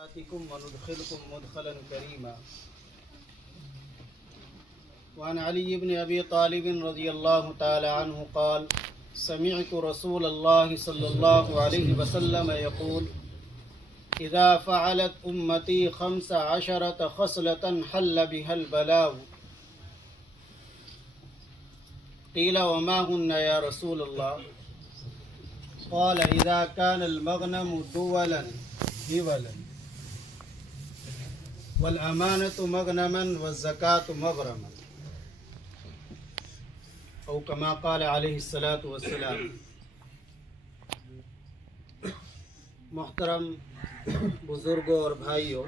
وندخلكم مدخلا كريما. وعن علي بن أبي طالب رضي الله تعالى عنه قال: سمعت رسول الله صلى الله عليه وسلم يقول: إذا فعلت أمتي 15 خصلة حل بها البلاء. قيل: وما هن يا رسول الله؟ قال: إذا كان المغنم دولا هولا، والأمانة مغنما والزكاة مغرما، او كما قال علیہ الصلاۃ والسلام. محترم بزرگوں اور بھائیوں،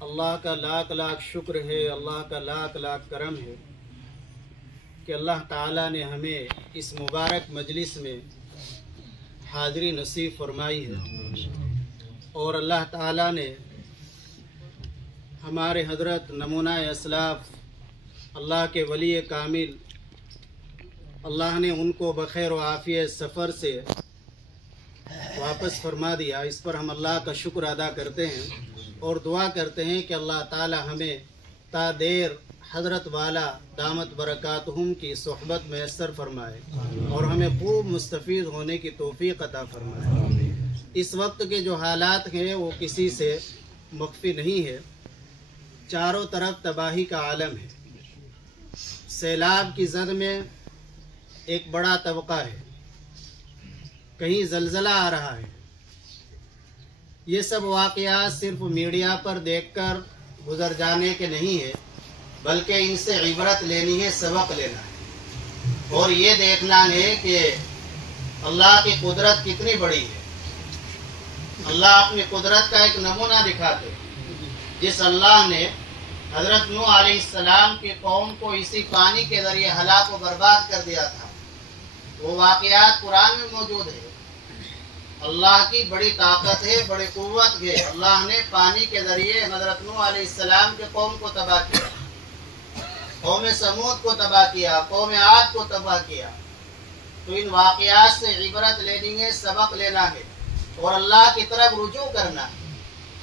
اللہ کا لاکھ لاکھ شکر ہے، اللہ کا لاکھ لاکھ کرم ہے کہ اللہ تعالیٰ نے ہمیں اس مبارک مجلس میں حاضری نصیب فرمائی ہے، اور اللہ تعالیٰ نے ہمارے حضرت نمونہ اسلاف اللہ کے ولی کامل، اللہ نے ان کو بخیر و عافیت سفر سے واپس فرما دیا. اس پر ہم اللہ کا شکر ادا کرتے ہیں اور دعا کرتے ہیں کہ اللہ تعالی ہمیں تا دیر حضرت والا دامت برکاتہم کی صحبت میسر فرمائے اور ہمیں خوب مستفید ہونے کی توفیق عطا فرمائے. اس وقت کے جو حالات ہیں وہ کسی سے مخفی نہیں ہے. چاروں طرف تباہی کا عالم ہے. سیلاب کی زد میں ایک بڑا طبقہ ہے، کہیں زلزلہ آ رہا ہے. یہ سب واقعات صرف میڈیا پر دیکھ کر گزر جانے کے نہیں ہے، بلکہ ان سے عبرت لینی ہے، سبق لینا ہے، اور یہ دیکھنا ہے کہ اللہ کی قدرت کتنی بڑی ہے. اللہ اپنی قدرت کا ایک نمونہ دکھاتے ہیں. جس اللہ نے حضرت نوح علیہ السلام کی قوم کو اسی پانی کے ذریعے ہلاک و برباد کر دیا تھا، وہ واقعات قرآن میں موجود ہے. اللہ کی بڑی طاقت ہے، بڑی قوت ہے. اللہ نے پانی کے ذریعے حضرت نوح علیہ السلام کے قوم کو تباہ کیا، قوم سمود کو تباہ کیا، قوم عاد کو تباہ کیا. تو ان واقعات سے عبرت لینی ہے، سبق لینا ہے اور اللہ کی طرف رجوع کرنا ہے.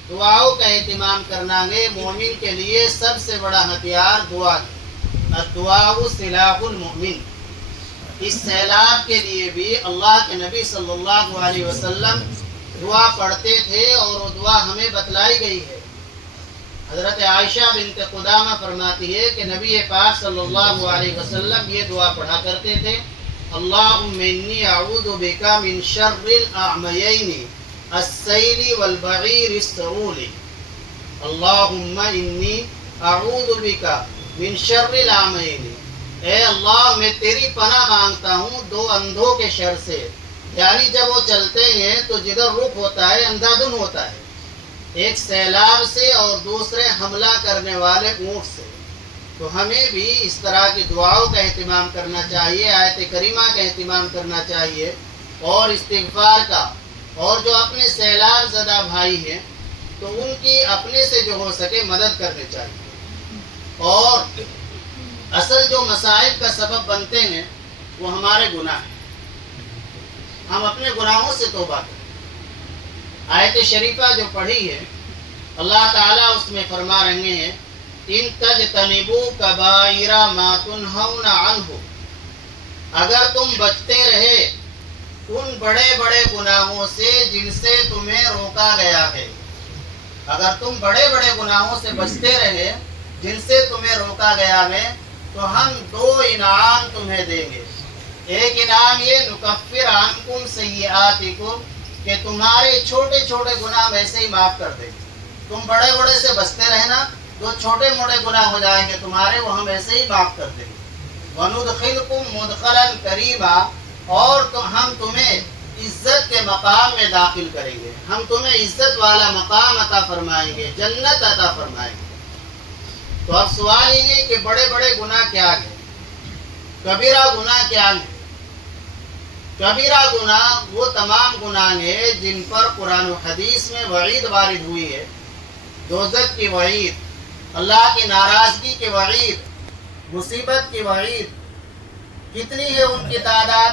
دعاؤں کا اہتمام کرنا ہے. مومن کے لیے سب سے بڑا ہتھیار دعا ہے. الدعاء سلاح المؤمن. اس سیلاب کے لیے بھی اللہ کے نبی صلی اللہ علیہ وسلم دعا پڑھتے تھے اور وہ دعا ہمیں بتلائی گئی ہے. حضرت عائشہ بنت قدامہ فرماتی ہے کہ نبی پاک صلی اللہ علیہ وسلم یہ دعا پڑھا کرتے تھے: اللہم انی اعوذ بک من شر الاعمیین السیل والبعیر السعول. اللہم انی اعوذ بک من شر الاعمیین. اے اللہ، میں تیری پناہ مانگتا ہوں دو اندھوں کے شر سے. یعنی جب وہ چلتے ہیں تو جدھر رخ ہوتا ہے اندھا دھن ہوتا ہے، ایک سیلاب سے اور دوسرے حملہ کرنے والے اونٹ سے. تو ہمیں بھی اس طرح کی دعاؤں کا اہتمام کرنا چاہیے، آیت کریمہ کا اہتمام کرنا چاہیے اور استغفار کا. اور جو اپنے سیلاب زدہ بھائی ہیں تو ان کی اپنے سے جو ہو سکے مدد کرنی چاہیے. اور اصل جو مسائل کا سبب بنتے ہیں وہ ہمارے گناہ ہیں. ہم اپنے گناہوں سے توبہ کریں. آیت شریفہ جو پڑھی ہے اللہ تعالیٰ اس میں فرما رہے ہیں: ان تجتنبوا کبائر ما تنہون عنہ. اگر تم بچتے رہے ان بڑے بڑے گناہوں سے جن سے تمہیں روکا گیا ہے. اگر تم بڑے بڑے گناہوں سے بچتے رہے جن سے تمہیں روکا گیا ہے تو ہم دو انعام تمہیں دیں گے. ایک انعام یہ: نکفر عنکم سیئاتکم، کہ تمہارے چھوٹے چھوٹے گناہ ویسے ہی معاف کر دیں گے. تم بڑے بڑے سے بچتے رہنا، جو چھوٹے موٹے گناہ ہو جائیں گے تمہارے وہ ہم ایسے ہی معاف کر دیں گے. وندخلکم مدخلا کریما، اور ہم تمہیں عزت کے مقام میں داخل کریں گے. ہم تمہیں عزت والا مقام عطا فرمائیں گے، جنت عطا فرمائیں گے. تو اب سوال یہ ہے کہ بڑے بڑے گناہ کیا ہیں، کبیرہ گناہ کیا ہیں؟ کبیرہ گناہ وہ تمام گناہ ہیں جن پر قرآن و حدیث میں وعید وارد ہوئی ہے. دوزخ کی وعید، اللہ کی ناراضگی کی وعید، مصیبت کی وعید. کتنی ہے ان کی تعداد؟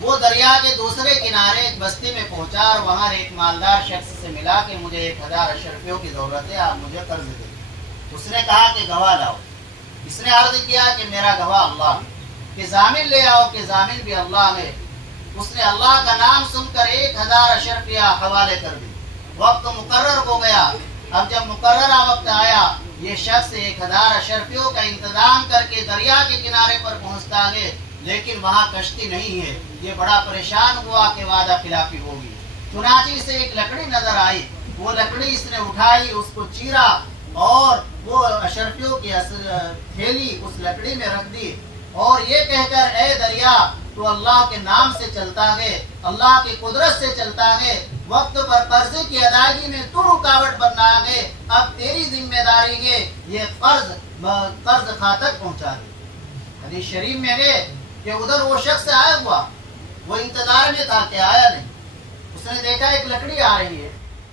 وہ دریا کے دوسرے کنارے ایک بستی میں پہنچا اور وہاں ایک مالدار شخص سے ملا کہ مجھے 1000 اشرفیوں کی ضرورت ہے، آپ مجھے قرض دیں۔ اس نے کہا کہ گواہ لاؤ۔ اس نے عرض کیا کہ میرا گواہ اللہ، کہ ضامن لے آؤ، کہ ضامن بھی اللہ ہے۔ اس نے اللہ کا نام سن کر 1000 اشرفیہ حوالے کر دی۔ وقت مقرر ہو گیا۔ اب جب مقررہ وقت آیا، یہ شخص 1000 اشرفیوں کا انتظام کر کے دریا کے کنارے پر پہنچتا ہے، لیکن وہاں کشتی نہیں ہے۔ یہ بڑا پریشان ہوا کہ وعدہ خلافی ہوگی۔ چنانچہ سے ایک لکڑی نظر آئی، وہ لکڑی اس نے اٹھائی، اس کو چیرا اور وہ اشرفیوں کی تھیلی اس لکڑی میں رکھ دی، اور یہ کہہ کر اے دریا تو اللہ کے نام سے چلتا ہے، اللہ کی قدرت سے چلتا ہے، وقت پر قرضے کی ادائیگی میں تو رکاوٹ بننا ہے، اب تیری ذمہ داری ہے یہ قرض خاطر پہنچا دے۔ حدیث شریف میں ہے کہ ادھر وہ شخص آیا ہوا، وہ انتظار میں تھا کہ آیا نہیں۔ اس نے دیکھا ایک لکڑی آ رہی ہے،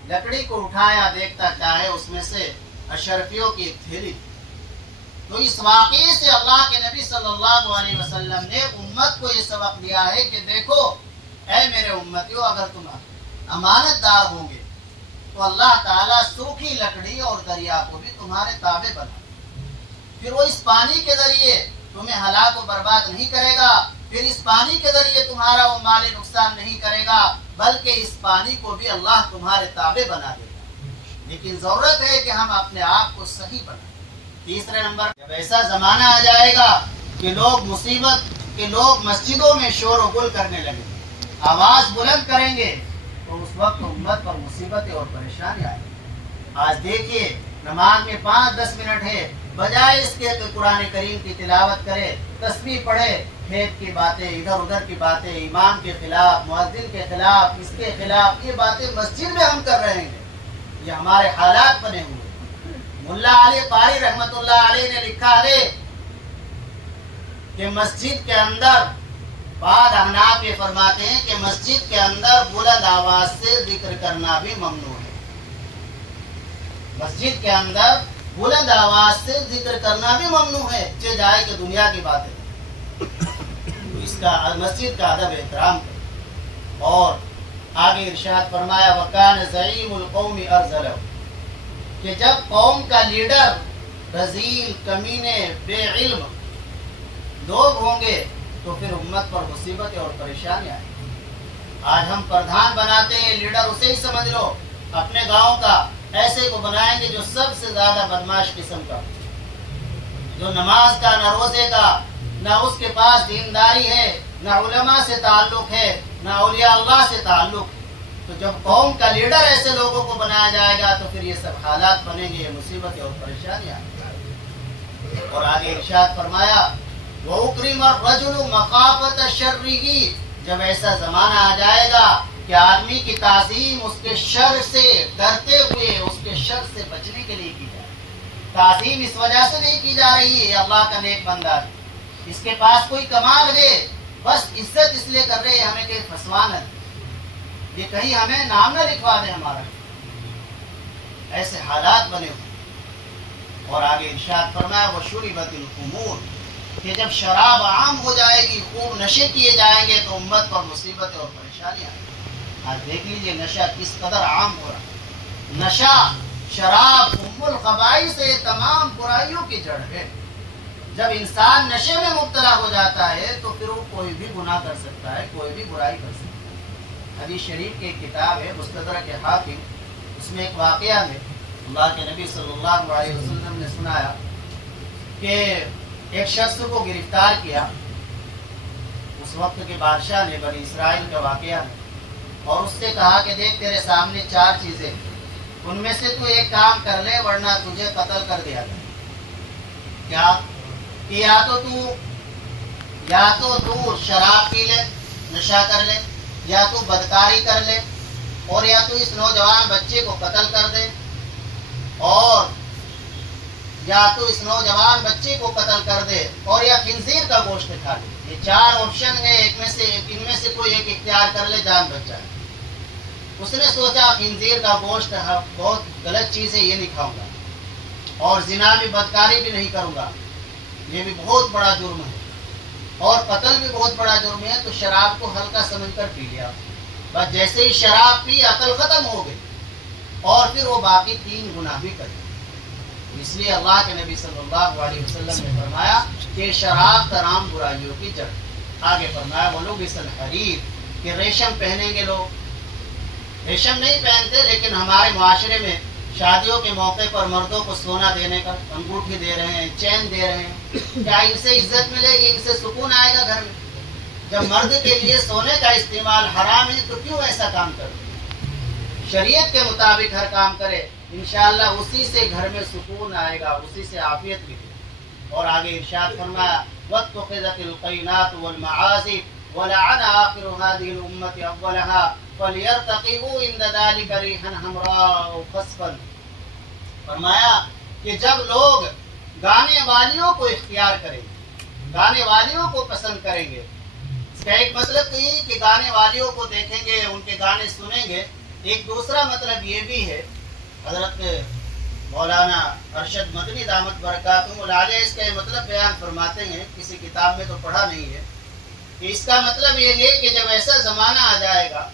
لکڑی کو اٹھایا، دیکھتا کیا ہے، اس میں سے اشرفیوں کی ایک تھیلی۔ تو اس واقعے سے اللہ کے نبی صلی اللہ علیہ وسلم نے امت کو یہ سبق دیا ہے کہ دیکھو اے میرے امتیوں، اگر تم امانت دار ہوں گے تو اللہ تعالیٰ سوکھی لکڑی اور دریا کو بھی تمہارے تابع بنا، پھر وہ اس پانی کے ذریعے تمہیں ہلاک و برباد نہیں کرے گا، پھر اس پانی کے ذریعے تمہارا وہ مالی نقصان نہیں کرے گا، بلکہ اس پانی کو بھی اللہ تمہارے تابع بنا دے گا۔ لیکن ضرورت ہے کہ ہم اپنے آپ کو صحیح بنائیں۔ تیسرے نمبر، جب ایسا زمانہ آ جائے گا کہ لوگ مسجدوں میں شور و گل کرنے لگیں گے، آواز بلند کریں گے، تو اس وقت امت پر مصیبتیں اور پریشانی آئیں گی۔ آج دیکھیے نماز میں 5-10 منٹ ہے، بجائے اس کے قرآن کریم کی تلاوت کرے، تسبیح پڑھے، کھیت کی باتیں، ادھر ادھر کی باتیں، امام کے خلاف، مؤذن کے خلاف، اس کے خلاف، یہ باتیں مسجد میں ہم کر رہے ہیں۔ یہ ہمارے حالات بنے ہوئے۔ ملا علی قاری رحمت اللہ علیہ نے لکھا ہے کہ مسجد کے اندر، بعض احناف یہ فرماتے ہیں کہ مسجد کے اندر بلند آواز سے ذکر کرنا بھی ممنوع ہے۔ مسجد کے اندر بلند آواز سے ذکر کرنا بھی ممنوع ہے، چاہے جائے کہ دنیا کی باتیں، اس کا مسجد کا ادب احترام کرے۔ اور آگے ارشاد فرمایا وَكَانَ زَعِيمُ الْقَوْمِ أَرْذَلَهُ، کہ جب قوم کا لیڈر رذیل، کمینے، بے علم لوگ ہوں گے تو پھر امت پر مصیبتیں اور پریشانی آئیں گی۔ آج ہم پردھان بناتے ہیں، لیڈر اسے ہی سمجھ لو، اپنے گاؤں کا ایسے کو بنائیں گے جو سب سے زیادہ بدماش قسم کا، جو نماز کا نہ روزے کا، نہ اس کے پاس دینداری ہے، نہ علماء سے تعلق ہے، نہ اولیاء اللہ سے تعلق۔ تو جب قوم کا لیڈر ایسے لوگوں کو بنایا جائے گا تو پھر یہ سب حالات بنیں گے، یہ مصیبتیں اور پریشانیاں۔ اور آگے ارشاد فرمایا وَأُكْرِمَ الرَّجُلُ مَخَافَةَ شَرِّهِ، جب ایسا زمانہ آ جائے گا کہ آدمی کی تعظیم اس کے شر سے ڈرتے ہوئے، اس کے شر سے بچنے کے لیے کی جائے۔ تعظیم اس وجہ سے نہیں کی جا رہی ہے اللہ کا نیک بندہ ہے، اس کے پاس کوئی کمال ہے، بس عزت اس لیے کر رہے ہیں ہمیں کہ فسوان ہے، یہ کہیں ہمیں نام نہ لکھوا دیں ہمارا۔ ایسے حالات بنے ہوئے۔ اور آگے ارشاد فرمایا وَشُرِبَتِ الْخُمُورُ، کہ جب شراب عام ہو جائے گی، خوب نشے کیے جائیں گے تو امت پر مصیبتیں اور پریشانیاں آئیں گی۔ آج دیکھ لیجئے نشہ کس قدر عام ہو رہا ہے۔ نشہ، شراب ام الخبائث سے تمام برائیوں کی جڑ ہے۔ جب انسان نشے میں مبتلا ہو جاتا ہے تو پھر وہ کوئی بھی گناہ کر سکتا ہے، کوئی بھی برائی کر سکتا ہے۔ حدیث شریف کی ایک کتاب ہے مستدرک حاکم، اس میں ایک واقعہ ہے، اللہ کے نبی صلی اللہ علیہ وسلم نے سنایا کہ ایک شخص کو گرفتار کیا، اس وقت کے بادشاہ نے، بنی اسرائیل کا واقعہ ہے، اور اس سے کہا کہ دیکھ تیرے سامنے 4 چیزیں، ان میں سے تو ایک کام کر لے ورنہ تجھے قتل کر دیا جائے۔ کیا کہ یا تو شراب پی لے، نشہ کر لے، یا تو بدکاری کر لے، اور یا تو اس نوجوان بچے کو قتل کر دے، اور یا تو اس نوجوان بچے کو قتل کر دے، اور یا خنزیر کا گوشت کھا لے۔ یہ 4 آپشن ہے، ان میں سے کوئی ایک اختیار کر لے، جان بچ جائے۔ اس نے سوچا خنزیر کا گوشت بہت غلط چیز ہے، یہ نہیں کھاؤں گا، اور زنا بھی، بدکاری بھی نہیں کروں گا، یہ بھی بہت بڑا جرم ہے۔ اور قتل بھی بہت بڑا جرم ہے، تو شراب کو ہلکا سمجھ کر پی لیا، بس جیسے ہی شراب پی عقل ختم ہو گئی، اور پھر وہ باقی 3 گناہ بھی کرے۔ اس لیے اللہ کے نبی صلی اللہ علیہ وسلم نے فرمایا کہ شراب تمام برائیوں کی جڑ۔ آگے فرمایا وَلُبِسَ الْحَرِيرُ، کہ ریشم پہنیں گے لوگ۔ ریشم نہیں پہنتے، لیکن ہمارے معاشرے میں شادیوں کے موقع پر مردوں کو سونا دینے کا، انگوٹھی دے رہے ہیں، چین دے رہے ہیں، کیا ان سے عزت ملے گی؟ ان سے سکون آئے گا گھر میں؟ جب مرد کے لیے سونے کا استعمال حرام ہے تو کیوں ایسا کام کرے؟ شریعت کے مطابق ہر کام کرے، انشاءاللہ اسی سے گھر میں سکون آئے گا، اسی سے عافیت بھی۔ اور آگے ارشاد فرمایا وَاتُّخِذَتِ الْقَيْنَاتُ وَالْمَعَازِفُ وَلَعَنَ آخِرُ هَذِهِ الْأُمَّةِ أَوَّلَهَا فَلْيَرْتَقِبُوا عِنْدَ ذَلِكَ رِيحًا حَمْرَاءَ خَصْفًا۔ فرمایا کہ جب لوگ گانے والیوں کو اختیار کریں گے، گانے والیوں کو پسند کریں گے، اس کا ایک مطلب تو یہ کہ گانے والیوں کو دیکھیں گے، ان کے گانے سنیں گے۔ ایک دوسرا مطلب یہ بھی ہے، حضرت مولانا ارشد مدنی دامت برکاتہم العالیہ اس کا یہ مطلب بیان فرماتے ہیں، کسی کتاب میں تو پڑھا نہیں ہے، کہ اس کا مطلب یہ ہے کہ جب ایسا زمانہ آ جائے گا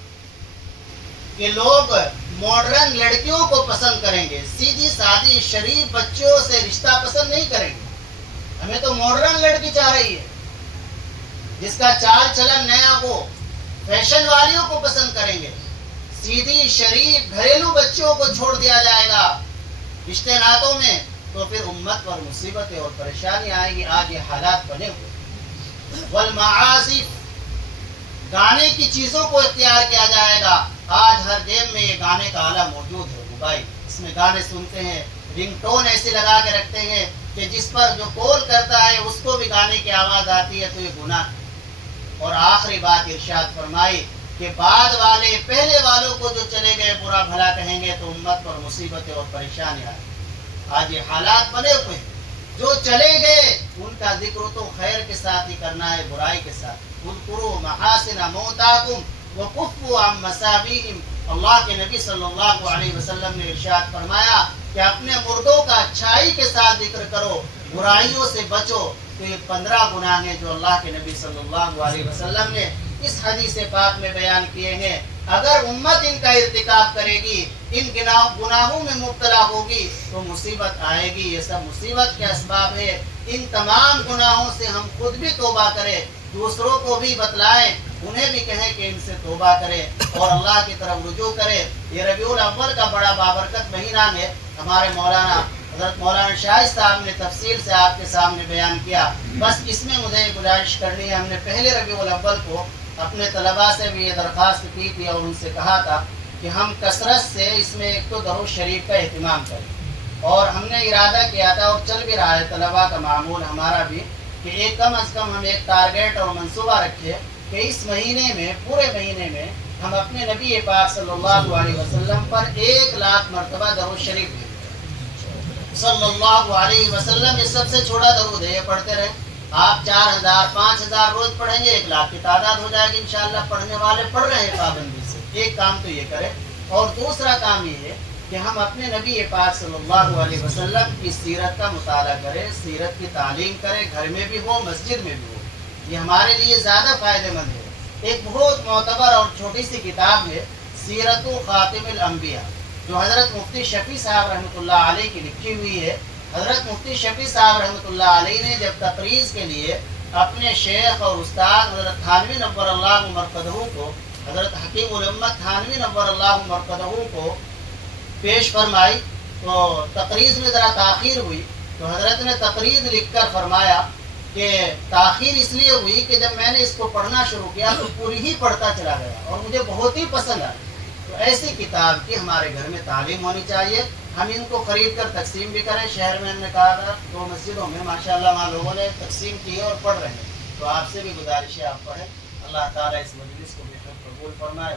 کہ لوگ ماڈرن لڑکیوں کو پسند کریں گے، سیدھی سادی شریف بچوں سے رشتہ پسند نہیں کریں گے۔ ہمیں تو ماڈرن لڑکی چاہ رہی ہے، جس کا چال چلن نیا ہو، فیشن والیوں کو پسند کریں گے، سیدھی شریف گھریلو بچوں کو چھوڑ دیا جائے گا رشتے ناتوں میں، تو پھر امت پر مصیبتیں اور پریشانی آئے گی۔ آج یہ حالات بنے ہوئے۔ والمعازف، گانے کی چیزوں کو اختیار کیا جائے گا۔ آج ہر جیب میں یہ گانے کا آلہ موجود ہے، موبائل، اس میں گانے سنتے ہیں، رنگ ٹون ایسے لگا کے رکھتے ہیں کہ جس پر جو کال کرتا ہے اس کو بھی گانے کی آواز آتی ہے، تو یہ گناہ ہے۔ اور آخری بات ارشاد فرمائی کہ بعد والے پہلے والوں کو جو چلے گئے برا بھلا کہیں گے تو امت پر مصیبتیں اور پریشانی آئے۔ آج یہ حالات بنے ہوئے ہیں، جو چلے گئے ان کا ذکر تو خیر کے ساتھ ہی کرنا ہے، برائی کے ساتھ۔ اذکروا محاسن موتاکم وکفوا عن مساویہم، اللہ کے نبی صلی اللہ علیہ وسلم نے ارشاد فرمایا کہ اپنے مردوں کا اچھائی کے ساتھ ذکر کرو، برائیوں سے بچو۔ تو یہ 15 گناہ ہیں جو اللہ کے نبی صلی اللہ علیہ وسلم نے اس حدیث پاک میں بیان کیے ہیں۔ اگر امت ان کا ارتکاب کرے گی، ان گناہوں میں مبتلا ہوگی تو مصیبت آئے گی۔ یہ سب مصیبت کے اسباب ہے۔ ان تمام گناہوں سے ہم خود بھی توبہ کریں، دوسروں کو بھی بتلائیں، انہیں بھی کہیں کہ ان سے توبہ کریں اور اللہ کی طرف رجوع کریں۔ یہ ربیع الاول کا بڑا بابرکت مہینہ ہے۔ ہمارے مولانا حضرت مولانا شاہد صاحب نے تفصیل سے آپ کے سامنے بیان کیا۔ بس اس میں مجھے گزارش کرنی ہے، ہم نے پہلے ربیع الاول کو اپنے طلباء سے بھی یہ درخواست کی تھی اور ان سے کہا تھا کہ ہم کثرت سے اس میں ایک تو درود شریف کا اہتمام کریں، اور ہم نے ارادہ کیا تھا اور چل بھی رہا ہے طلباء کا معمول ہمارا بھی، کہ ایک کم از کم ہم ایک ٹارگیٹ اور منصوبہ رکھے کہ اس مہینے میں، پورے مہینے میں ہم اپنے نبی پاک صلی اللہ علیہ وسلم پر 1,00,000 مرتبہ درود شریف بھیجیں۔ صلی اللہ علیہ وسلم یہ سب سے چھوٹا درود ہے، یہ پڑھتے رہے۔ آپ 4,000 5,000 روز پڑھیں گے، 1,00,000 کی تعداد ہو جائے گی انشاءاللہ۔ پڑھنے والے پڑھ رہے ہیں پابندی سے۔ ایک کام تو یہ کرے، اور دوسرا کام یہ ہے کہ ہم اپنے نبی پاک صلی اللہ علیہ وسلم کی سیرت کا مطالعہ کریں، سیرت کی تعلیم کریں، گھر میں بھی ہو، مسجد میں بھی ہو۔ یہ ہمارے لیے زیادہ فائدہ مند ہے۔ ایک بہت معتبر اور چھوٹی سی کتاب ہے سیرت خاتم الانبیاء، جو حضرت مفتی شفیع صاحب رحمۃ اللہ علیہ کی لکھی ہوئی ہے۔ حضرت مفتی شفیع صاحب رحمۃ اللہ علیہ نے جب تقریض کے لیے اپنے شیخ اور استاد حضرت تھانوی نور اللہ مرقدہ کو، حضرت حکیم الامت تھانوی نور اللہ مرقدہ کو پیش فرمائی، تو تقریض میں ذرا تاخیر ہوئی، تو حضرت نے تقریض لکھ کر فرمایا کہ تاخیر اس لیے ہوئی کہ جب میں نے اس کو پڑھنا شروع کیا تو پوری ہی پڑھتا چلا گیا اور مجھے بہت ہی پسند آئی۔ تو ایسی کتاب کی ہمارے گھر میں تعلیم ہونی چاہیے۔ ہم ان کو خرید کر تقسیم بھی کریں۔ شہر میں ہم نے کہا تھا 2 مسجدوں میں ماشاءاللہ وہاں لوگوں نے تقسیم کی اور پڑھ رہے ہیں، تو آپ سے بھی گزارش ہے آپ پڑھیں۔ اللہ تعالیٰ اس مجلس کو بھی قبول فرمائے۔